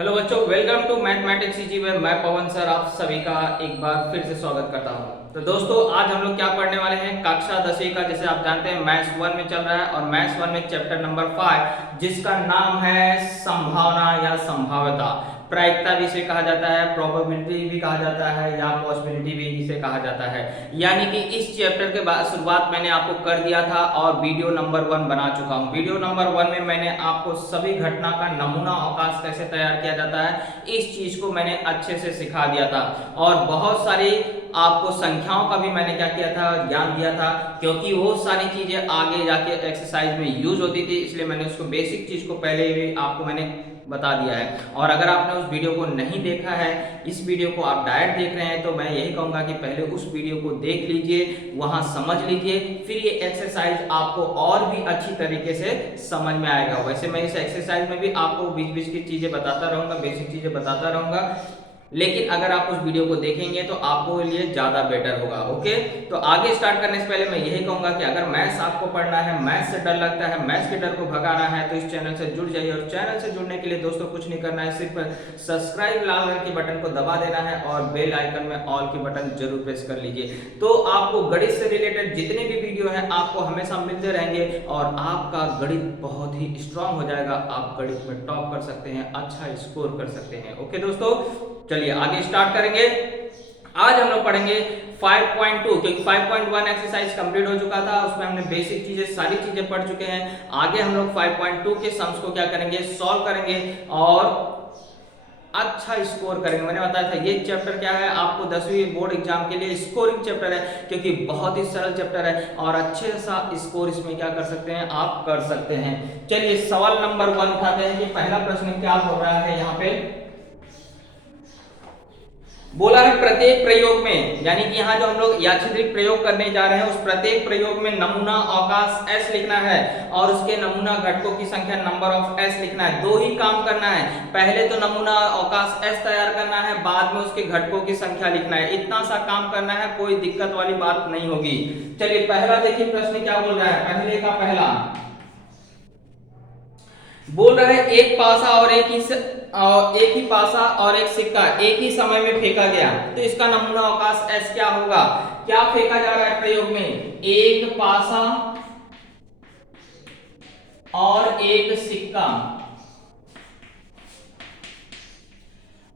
Hello बच्चों, welcome to mathematics CG में मैं पवन सर आप सभी का एक बार फिर से स्वागत करता हूं। तो दोस्तों आज हम लोग क्या पढ़ने वाले हैं, कक्षा 10वीं का जैसे आप जानते हैं मैथ्स 1 में चल रहा है और मैथ्स 1 में चैप्टर नंबर 5 जिसका नाम है संभावना या संभाव्यता। प्रायिकता भी इसे कहा जाता है, प्रोबेबिलिटी भी कहा जाता है या पॉसिबिलिटी भी इसे कहा जाता है। यानी कि इस चैप्टर के बाद शुरुआत मैंने आपको कर दिया था और वीडियो नंबर 1 बना चुका हूं। वीडियो नंबर 1 में मैंने आपको सभी घटना का नमूना अवकाश कैसे तैयार किया जाता है इस चीज को मैंने अच्छे से सिखा दिया था और बहुत सारी आपको संख्याओं का भी मैंने क्या किया था, ज्ञान दिया था, क्योंकि वो सारी चीजें आगे जाके एक्सरसाइज में यूज होती थी, इसलिए मैंने उसको बेसिक चीज को पहले ही आपको मैंने बता दिया है। और अगर आपने उस वीडियो को नहीं देखा है, इस वीडियो को आप डायरेक्ट देख रहे हैं, तो मैं यही कहूंगा कि पहले उस वीडियो को देख लीजिए, वहां समझ लीजिए, फिर ये एक्सरसाइज आपको और भी अच्छी तरीके से समझ में आएगा। वैसे मैं इस एक्सरसाइज में भी आपको बीच बीच की चीजें बताता रहूंगा, बेसिक चीजें बताता रहूंगा, लेकिन अगर आप उस वीडियो को देखेंगे तो आपको लिए ज्यादा बेटर होगा। ओके, तो आगे स्टार्ट करने से पहले मैं यही कहूंगा कि अगर मैथ्स आपको पढ़ना है, मैथ्स से डर लगता है, मैथ्स के डर को भगाना है, तो इस चैनल से जुड़ जाइए। और चैनल से जुड़ने के लिए दोस्तों कुछ नहीं करना है, सिर्फ सब्सक्राइब लाल रंग के बटन को दबा देना है और बेल आइकन में ऑल की बटन जरूर प्रेस कर लीजिए। तो आपको गणित से रिलेटेड जितने भी वीडियो है आपको हमेशा मिलते रहेंगे और आपका गणित बहुत ही स्ट्रांग हो जाएगा। आप गणित में टॉप कर सकते हैं, अच्छा स्कोर कर सकते हैं। ओके दोस्तों, चलिए आगे स्टार्ट करेंगे। आज हम लोग पढ़ेंगे 5.2, क्योंकि 5.1 एक्सरसाइज कंप्लीट हो चुका था, उसमें हमने बेसिक चीजें सारी चीजें पढ़ चुके हैं। आगे हम लोग 5.2 के सम्स को क्या करेंगे, सॉल्व करेंगे और अच्छा स्कोर करेंगे। मैंने बताया था ये चैप्टर क्या है, आपको 10वीं बोर्ड एग्जाम के लिए स्कोरिंग चैप्टर है, क्योंकि बहुत ही सरल चैप्टर है और अच्छे सा स्कोर इसमें क्या कर सकते हैं, आप कर सकते हैं। चलिए सवाल नंबर 1 उठाते हैं कि पहला प्रश्न क्या हो रहा है। यहाँ पे बोला है प्रत्येक प्रयोग में, यानी कि यहाँ जो हम लोग यादृच्छिक प्रयोग करने जा रहे हैं उस प्रत्येक प्रयोग में नमूना अवकाश s लिखना है और उसके नमूना घटकों की संख्या नंबर ऑफ s लिखना है। दो ही काम करना है, पहले तो नमूना अवकाश s तैयार करना है, बाद में उसके घटकों की संख्या लिखना है। इतना सा काम करना है, कोई दिक्कत वाली बात नहीं होगी। चलिए पहला देखिए प्रश्न क्या बोल रहा है। पहले का पहला बोल रहा है एक पासा और एक ही पासा और एक सिक्का एक ही समय में फेंका गया, तो इसका नमूना अवकाश s क्या होगा। क्या फेंका जा रहा है प्रयोग में, एक पासा और एक सिक्का।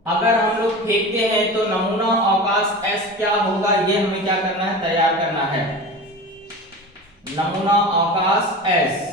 अगर हम लोग फेंकते हैं तो नमूना अवकाश s क्या होगा, ये हमें क्या करना है, तैयार करना है। नमूना अवकाश s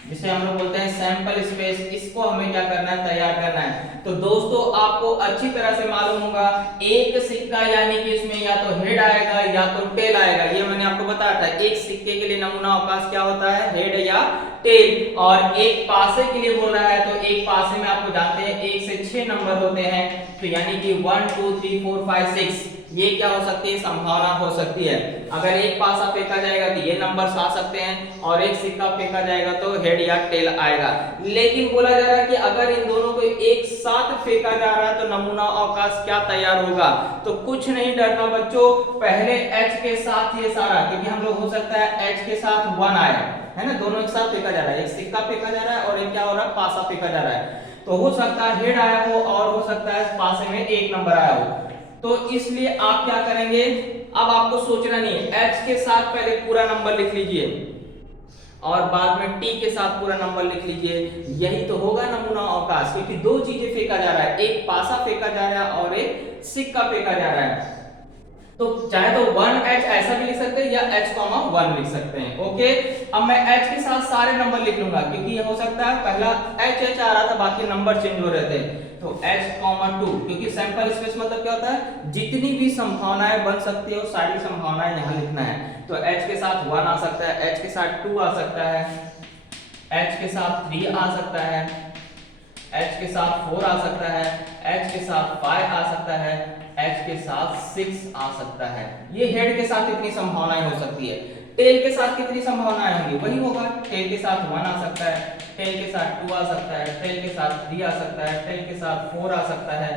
जिसे हम लोग बोलते हैं सैंपल स्पेस, इसको हमें क्या करना है, तैयार करना है। तो दोस्तों आपको अच्छी तरह से मालूम होगा एक सिक्का यानी कि इसमें या तो हेड आएगा या तो टेल आएगा, ये मैंने आपको बताया था। एक सिक्के के लिए नमूना अवकाश क्या होता है, हेड या टेल। और एक पासे के लिए बोल रहा है तो एक पासे में आपको जानते हैं 1 से 6 नंबर होते हैं, तो यानी कि 1 2 3 4 5 6 ये क्या हो सकती है, संभावना हो सकती है। अगर एक पासा फेंका जाएगा तो ये नंबर्स आ सकते हैं और एक सिक्का फेंका जाएगा तो हेड या टेल आएगा। लेकिन बोला जा रहा है कि अगर इन दोनों को एक साथ फेंका जा रहा है तो नमूना अवकाश क्या तैयार होगा। तो कुछ नहीं डरना बच्चों, पहले h के साथ ये सारा, क्योंकि हम लोग हो सकता है h के साथ 1 आए, है ना, दोनों एक साथ फेंका जा रहा है, एक सिक्का फेंका जा रहा है और एक क्या हो रहा है, पासा फेंका जा रहा है। तो हो सकता है हेड आया हो और हो सकता है पासे में एक नंबर आया हो। तो इसलिए आप क्या करेंगे, अब आपको सोचना नहीं है, h के साथ पहले पूरा नंबर लिख लीजिए और बाद में t के साथ पूरा नंबर लिख लीजिए। यही तो होगा नमूना अवकाश, क्योंकि दो चीजें फेंका जा रहा है, एक पासा फेंका जा रहा है और एक सिक्का फेंका जा रहा है। तो चाहे तो 1h ऐसा भी लिख सकते हैं या h,1 लिख सकते हैं। ओके, अब मैं h के साथ सारे नंबर लिख लूंगा, क्योंकि ये हो सकता है पहला h आ रहा था, बाकी नंबर चेंज हो रहे थे। तो h,2, क्योंकि सैंपल स्पेस मतलब क्या होता है, जितनी भी संभावनाएं बन सकती है वो सारी संभावनाएं यहाँ लिखना है। तो h के साथ 1 आ सकता है, h के साथ 2 आ सकता है, h के साथ 3 आ सकता है, h के साथ 4 आ सकता है, h के साथ 5 आ सकता है, h के साथ 6 आ सकता है। ये हेड के साथ इतनी संभावनाएं हो सकती है। टेल के साथ कितनी संभावनाएं होंगी, वही होगा, टेल के साथ 1 आ सकता है, टेल के साथ 2 आ सकता है, टेल के साथ 3 आ सकता है, टेल के साथ 4 आ सकता है।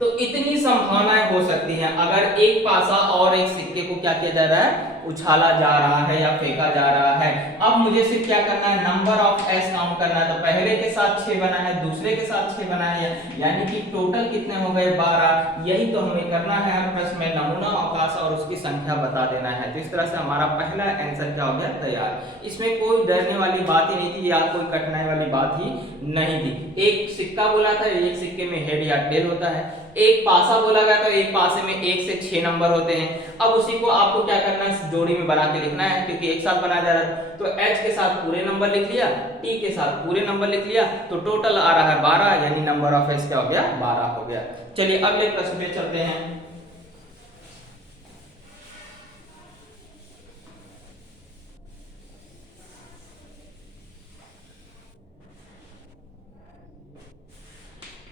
तो इतनी संभावनाएं हो सकती हैं अगर एक पासा और एक सिक्के को क्या किया जा रहा है, उछाला जा रहा है या फेंका जा रहा है। अब मुझे सिर्फ क्या करना है, नंबर ऑफ एस काउंट करना है। तो पहले के साथ 6 बना है, दूसरे के साथ 6 बना है, यानी कि टोटल कितने हो गए, 12। यही तो हमें करना है हर प्रश्न में, नमूना अवकाश और उसकी संख्या बता देना है। तो इस तरह से हमारा पहला आंसर क्या हो गया, तैयार। इसमें कोई डरने वाली बात ही नहीं थी या कोई कठिनाई वाली बात ही नहीं थी। एक सिक्का बोला था, एक सिक्के में हेड या टेल होता है। एक पासा बोला गया तो एक पासे में 1 से 6 नंबर होते हैं। अब उसी को आपको क्या करना है, जोड़ी में बना के लिखना है, क्योंकि एक साथ बनाया जा रहा है। तो h के साथ पूरे नंबर लिख लिया, t के साथ पूरे नंबर लिख लिया, तो टोटल आ रहा है 12, यानी नंबर ऑफ s क्या हो गया, 12 हो गया। चलिए अगले प्रश्न पे चलते हैं।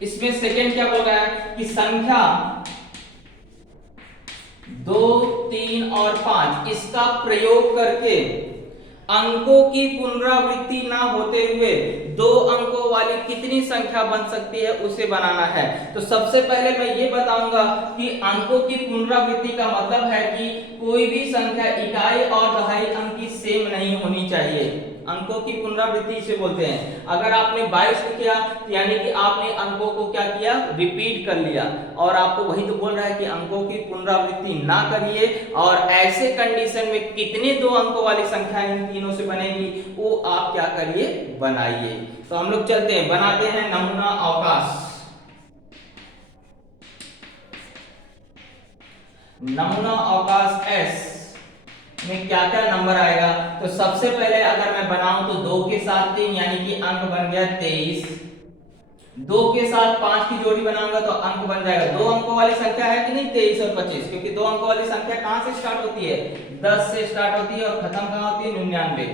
इसमें सेकंड क्या बोल रहा है कि संख्या 2, 3 और 5 इसका प्रयोग करके अंकों की पुनरावृत्ति ना होते हुए 2 अंकों वाली कितनी संख्या बन सकती है उसे बनाना है। तो सबसे पहले मैं ये बताऊंगा कि अंकों की पुनरावृत्ति का मतलब है कि कोई भी संख्या इकाई और दहाई अंक की सेम नहीं होनी चाहिए। अंकों की पुनरावृत्ति इसे बोलते हैं। अगर आपने 22 किया यानी कि आपने अंकों को क्या किया, रिपीट कर लिया, और आपको वही तो बोल रहा है कि अंकों की पुनरावृत्ति ना करिए। और ऐसे कंडीशन में कितने 2 अंकों वाली संख्या इन तीनों से बनेगी वो आप क्या करिए, बनाइए। तो हम लोग चलते हैं, बनाते हैं नमूना अवकाश। नमूना अवकाश S में क्या क्या नंबर आएगा। तो सबसे पहले अगर मैं बनाऊं तो 2 के साथ 3 यानी कि अंक बन गया 23। 2 के साथ 5 की जोड़ी बनाऊंगा तो अंक बन जाएगा, 2 अंकों वाली संख्या है कि नहीं, 23 और 25, क्योंकि 2 अंकों वाली संख्या कहां से स्टार्ट होती है, 10 से स्टार्ट होती है और खत्म कहां होती है, 99।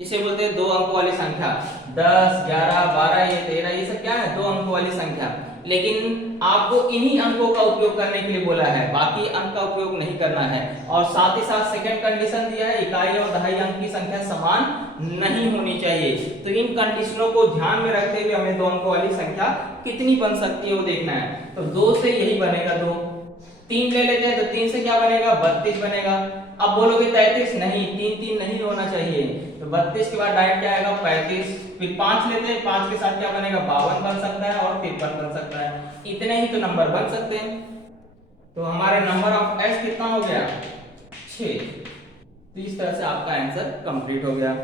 इसे बोलते हैं 2 अंकों वाली संख्या। 10, 11, 12, ये 13, ये सब क्या है, 2 अंकों वाली संख्या। लेकिन आपको इन्हीं अंकों का उपयोग करने के लिए बोला है, बाकी अंक का उपयोग नहीं करना है। और साथ ही साथ सेकंड कंडीशन दिया है, इकाई और दहाई अंक की संख्या समान नहीं होनी चाहिए। तो इन कंडीशनों को ध्यान में रखते हुए हमें 2 अंकों वाली संख्या कितनी बन सकती है वो देखना है। तो 2 से यही बनेगा 2, 3 ले लेते हैं तो 3 से क्या बनेगा, 32 बनेगा। अब बोलोगे 33, नहीं, 3 3 नहीं होना चाहिए, तो 32 के बाद डायरेक्ट क्या आएगा, 35। फिर 5 लेते हैं, 5 के साथ क्या बनेगा, 52 बन सकता है और 53 बन सकता है। इतने ही तो नंबर बन सकते हैं। तो हमारे नंबर ऑफ s कितना हो गया, 6। तो इस तरह से आपका आंसर कंप्लीट हो गया।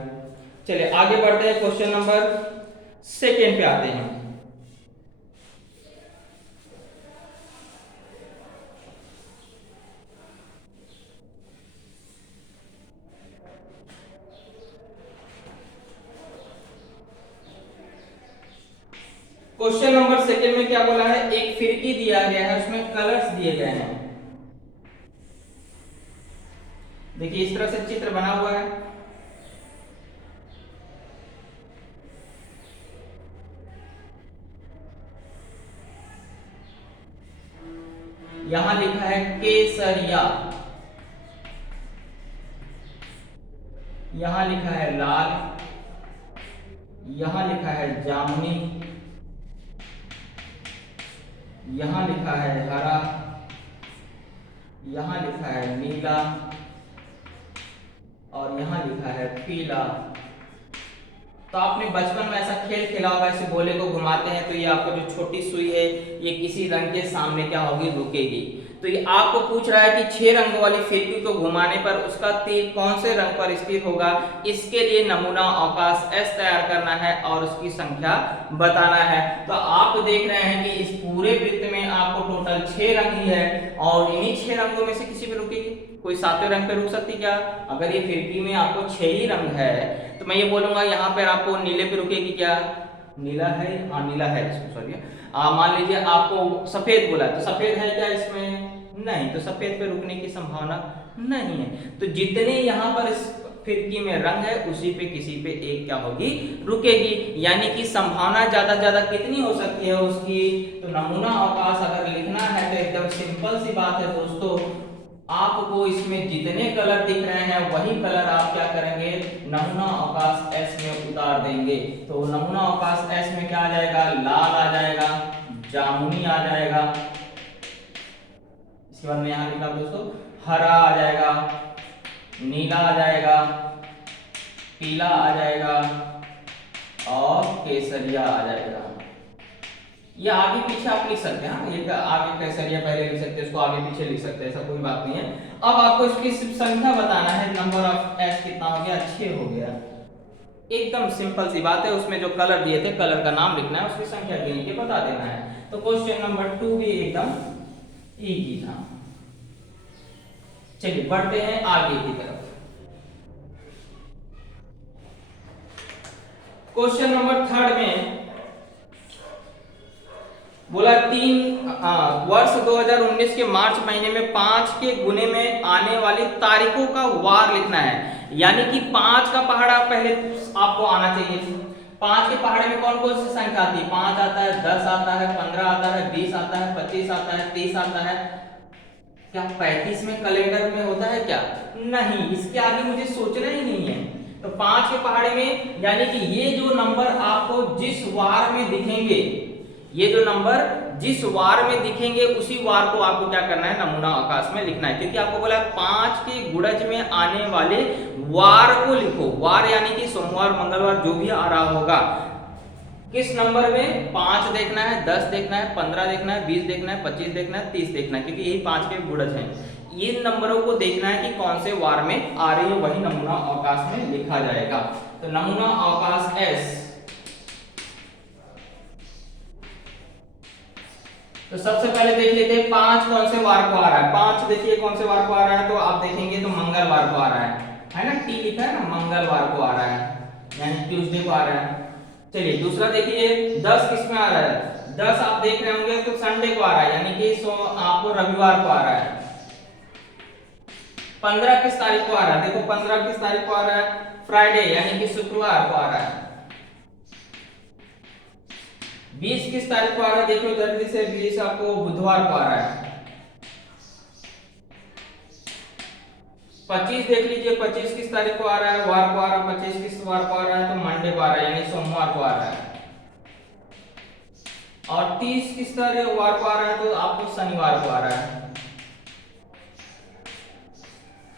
चलिए आगे बढ़ते हैं, क्वेश्चन नंबर 2 पे आते हैं। क्वेश्चन नंबर 2 में क्या बोला है, एक फिरकी दिया गया है, उसमें कलर्स दिए गए हैं। देखिए इस तरह से चित्र बना हुआ है। यहां लिखा है केसरिया, यहां लिखा है लाल, यहां लिखा है जामुनी, यहां लिखा है हरा, यहां लिखा है नीला और यहां लिखा है पीला। तो आपने बचपन में ऐसा खेल खेला होगा, इसे गोले को घुमाते हैं तो ये आपको जो छोटी सुई है ये किसी रंग के सामने क्या होगी, रुकेगी। तो ये आपको पूछ रहा है कि 6 रंगों वाली फिरकी को घुमाने पर उसका तीर कौन से रंग पर स्थिर होगा। इसके लिए नमूना अवकाश S तैयार करना है और उसकी संख्या बताना है। तो आप देख रहे हैं कि इस पूरे वृत्त में आपको टोटल 6 रंग ही है और इन्हीं 6 रंगों में से किसी पे रुकेगी, कोई 7वें रंग पे रुक सकती क्या। अगर ये फिरकी में आपको 6 ही रंग है तो मैं ये बोलूंगा यहाँ पर आपको नीले पे रुकेगी क्या, नीला है, हाँ नीला है, सॉरी। मान लीजिए आपको सफेद बोला तो सफेद है क्या इसमें, नहीं, तो सफेद पे रुकने की संभावना नहीं है। तो जितने यहाँ पर इस फिरकी में रंग है उसी पे किसी पे एक क्या होगी, रुकेगी। यानी कि संभावना ज्यादा ज्यादा कितनी हो सकती है उसकी। तो नमूना अवकाश अगर लिखना है तो एकदम सिंपल सी बात है दोस्तों, आपको इसमें जितने कलर दिख रहे हैं वही कलर आप क्या करेंगे, नमूना अवकाश S में उतार देंगे। तो नमूना अवकाश S में क्या आ जाएगा, लाल आ जाएगा, जामुनी आ जाएगा, इसके बाद मैं यहाँ लिखा दोस्तों, हरा आ जाएगा, नीला आ जाएगा, पीला आ जाएगा और केसरिया आ जाएगा। ये आगे पीछे आप लिख सकते हैं, ये आगे केसरिया पहले लिख सकते हैं, इसको आगे पीछे लिख सकते हैं, ऐसा कोई बात नहीं है। अब आपको इसकी सिर्फ संख्या बताना है, नंबर ऑफ एस कितना हो गया, 6 हो गया। एकदम सिंपल सी बात है, उसमें जो कलर दिए थे कलर का नाम लिखना है, उसकी संख्या गिन के बता देना है। तो क्वेश्चन नंबर 2 भी एकदम इजी था। चलिए बढ़ते हैं आगे की तरफ। क्वेश्चन नंबर 3 में बोला वर्ष 2019 के मार्च महीने में 5 के गुने में आने वाली तारीखों का वार लिखना है। यानी कि 5 का पहाड़ा पहले आपको आना चाहिए। 5 के पहाड़े में कौन कौन सी संख्या आती है? 5 आता है, 10 आता है, 15 आता है, 20 आता है, 25 आता है, 30 आता है। क्या 35 में कैलेंडर में होता है क्या? नहीं, इसके आगे मुझे सोचना ही नहीं है। तो 5 के पहाड़े में यानी कि ये जो नंबर आपको जिस वार में दिखेंगे, ये जो नंबर जिस वार में दिखेंगे उसी वार को आपको क्या करना है, नमूना अवकाश में लिखना है। क्योंकि आपको बोला 5 के गुणज में आने वाले वार को लिखो। वार यानी कि सोमवार, मंगलवार जो भी आ रहा होगा। किस नंबर में? 5 देखना है, 10 देखना है, 15 देखना है, 20 देखना है, 25 देखना है, 30 देखना है, क्योंकि यही 5 के गुणज हैं। इन नंबरों को देखना है कि कौन से वार में आ रही है, वही नमूना अवकाश में लिखा जाएगा। तो नमूना अवकाश S। तो सबसे पहले देख लेते हैं 5 कौन से वार को आ रहा है। 5 देखिए कौन से वार को आ रहा है, तो आप देखेंगे तो मंगलवार को आ रहा है ना, टी लिखा है ना, मंगलवार को आ रहा है, यानी ट्यूसडे को आ रहा है। चलिए दूसरा देखिए 10 किस में आ रहा है? 10 आप देख रहे होंगे तो संडे को आ रहा है, यानी कि आपको रविवार को आ रहा है। 15 किस तारीख को आ रहा है? देखो 15 किस तारीख को आ रहा है? फ्राइडे, यानी कि शुक्रवार को आ रहा है। 20 किस तारीख को आ रहा है? देखो जल्दी से, 20 आपको बुधवार को आ रहा है। 25 देख लीजिए, 25 किस तारीख को आ रहा है? वार को आ रहा है। 25 किस वार को आ रहा है? तो मंडे को आ रहा है, यानी सोमवार को आ रहा है। और 30 किस तारीख वार को आ रहा है? तो आपको शनिवार को आ रहा है।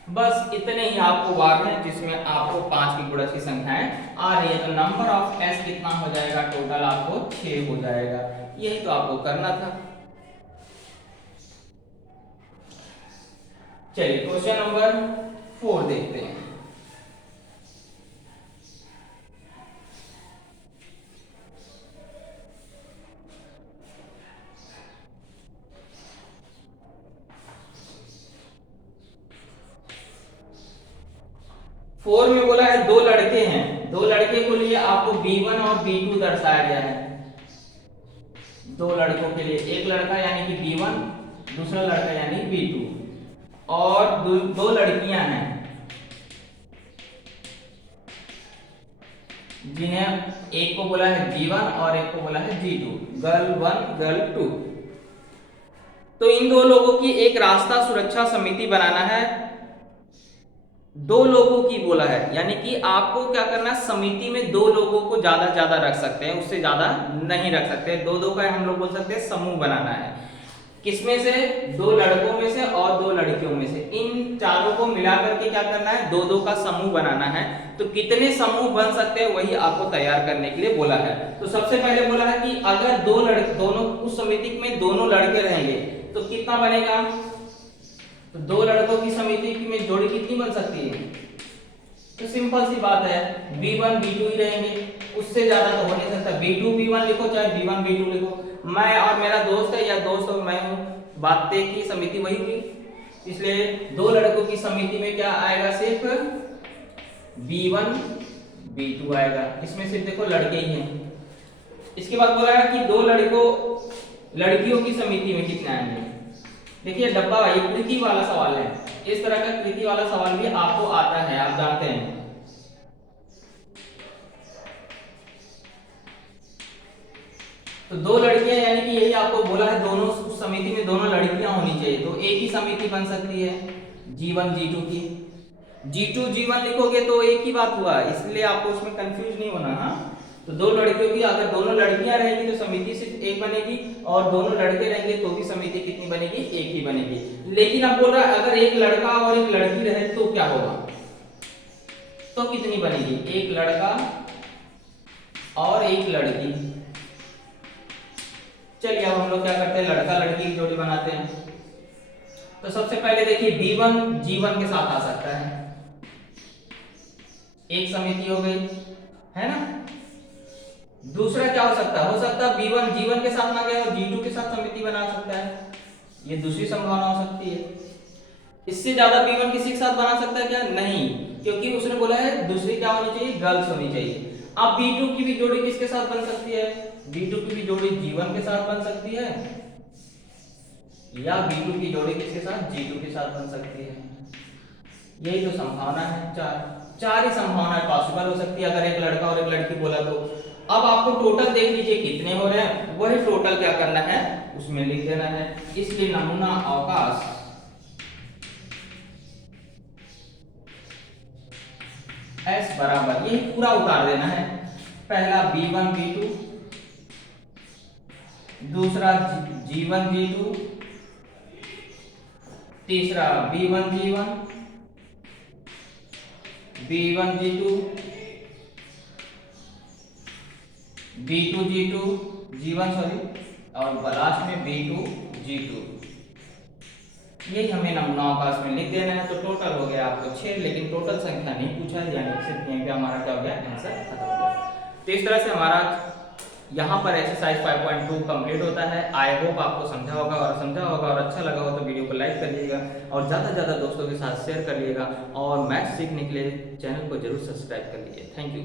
बस इतने ही आपको वार हैं जिसमें आपको 5 की गुणज की संख्याएं आ रही है। तो नंबर ऑफ एस कितना हो जाएगा? टोटल आपको 6 हो जाएगा। यही तो आपको करना था। चलिए क्वेश्चन नंबर 4 देखते हैं। फोर में बोला है 2 लड़के हैं, 2 लड़के को लिए आपको B1 और B2 दर्शाया गया है। 2 लड़कों के लिए, एक लड़का यानी कि B1, दूसरा लड़का यानी B2, और 2 लड़कियां हैं जिन्हें एक को बोला है G1 और एक को बोला है G2, गर्ल 1 गर्ल 2। तो इन 2 लोगों की एक रास्ता सुरक्षा समिति बनाना है। 2 लोगों की बोला है, यानी कि आपको क्या करना है, समिति में 2 लोगों को ज्यादा रख सकते हैं, उससे ज्यादा नहीं रख सकते। 2 का हम लोग बोल सकते हैं समूह बनाना है। किसमें से? 2 लड़कों में से और 2 लड़कियों में से। इन चारों को मिलाकर के क्या करना है, 2 का समूह बनाना है। तो कितने समूह बन सकते हैं वही आपको तैयार करने के लिए बोला है। तो सबसे पहले बोला है कि अगर 2 लड़के, दोनों उस समिति में दोनों लड़के रहेंगे तो कितना बनेगा? तो 2 लड़कों की समिति में जोड़ी कितनी बन सकती है? तो सिंपल सी बात है, B1 B2 ही रहेंगे, उससे ज्यादा तो हो नहीं सकता। B2 B1 लिखो चाहे B1 B2 लिखो, मैं और मेरा दोस्त है या दोस्त और मैं हूं, बातें की समिति वही हुई। इसलिए 2 लड़कों की समिति में क्या आएगा? सिर्फ B1 B2 आएगा। इसमें सिर्फ देखो लड़के ही हैं। इसके बाद बोला है कि 2 लड़कियों की समिति में कितने आएंगे? देखिए डब्बा, ये कृति वाला सवाल है। इस तरह का कृति वाला सवाल भी आपको आता है, आप जानते हैं। तो 2 लड़कियां, यानी कि यही आपको बोला है, दोनों समिति में दोनों लड़कियां होनी चाहिए। तो एक ही समिति बन सकती है G1 G2 की। G2 G1 लिखोगे तो एक ही बात हुआ, इसलिए आपको उसमें कंफ्यूज नहीं होना। हाँ, तो दो लड़कियों की, अगर दोनों लड़कियां रहेंगी तो समिति सिर्फ एक बनेगी, और दोनों लड़के रहेंगे तो भी समिति कितनी बनेगी, एक ही बनेगी। लेकिन अब बोल रहा है अगर एक लड़का और एक लड़की रहे तो क्या होगा, तो कितनी बनेगी, एक लड़का और एक लड़की। चलिए अब हम लोग क्या करते हैं, लड़का लड़की की जोड़ी बनाते हैं। तो सबसे पहले देखिए B1 G1 के साथ आ सकता है, एक समिति हो गई, है ना। दूसरा क्या हो सकता है, B1 G1 के साथ ना गया और G2 के साथ समिति बना सकता है, ये दूसरी संभावना हो सकती है। इससे ज्यादा B1 किसी के साथ बना सकता है क्या, नहीं, क्योंकि उसने बोला है दूसरी क्या होनी चाहिए, गर्ल्स होनी चाहिए। अब B2 की भी जोड़ी किसके साथ बन सकती है, B2 की भी जोड़ी G1 के साथ बन सकती है, या B2 की जोड़ी किसके साथ, G2 के साथ बन सकती है। यही तो संभावना है, चार ही संभावना पॉसिबल हो सकती है अगर एक लड़का और एक लड़की बोला तो। अब आपको टोटल देख लीजिए कितने हो रहे हैं, वही टोटल क्या करना है, उसमें लिख देना है। इसलिए नमूना अवकाश S बराबर, ये पूरा उतार देना है, पहला B1 B2, दूसरा G1 G2, तीसरा B1 G1, B1 G2, B2 G2, G1 sorry, और लास्ट में B2 G2। यही हमें नमूना अवकाश में लिख देना है। तो टोटल हो गया आपको 6, लेकिन टोटल संख्या नहीं पूछा है, यानी सिर्फ यहीं पे हमारा क्या हो गया, आंसर खत्म हो गया। तो इस तरह से हमारा यहाँ पर एक्सरसाइज 5.2 कंप्लीट होता है। आई होप आपको समझा होगा और अच्छा लगा हो तो वीडियो को लाइक करिएगा और ज़्यादा से ज़्यादा दोस्तों के साथ शेयर करिएगा, और मैथ्स सीखने के लिए चैनल को जरूर सब्सक्राइब कर लीजिए। Thank you.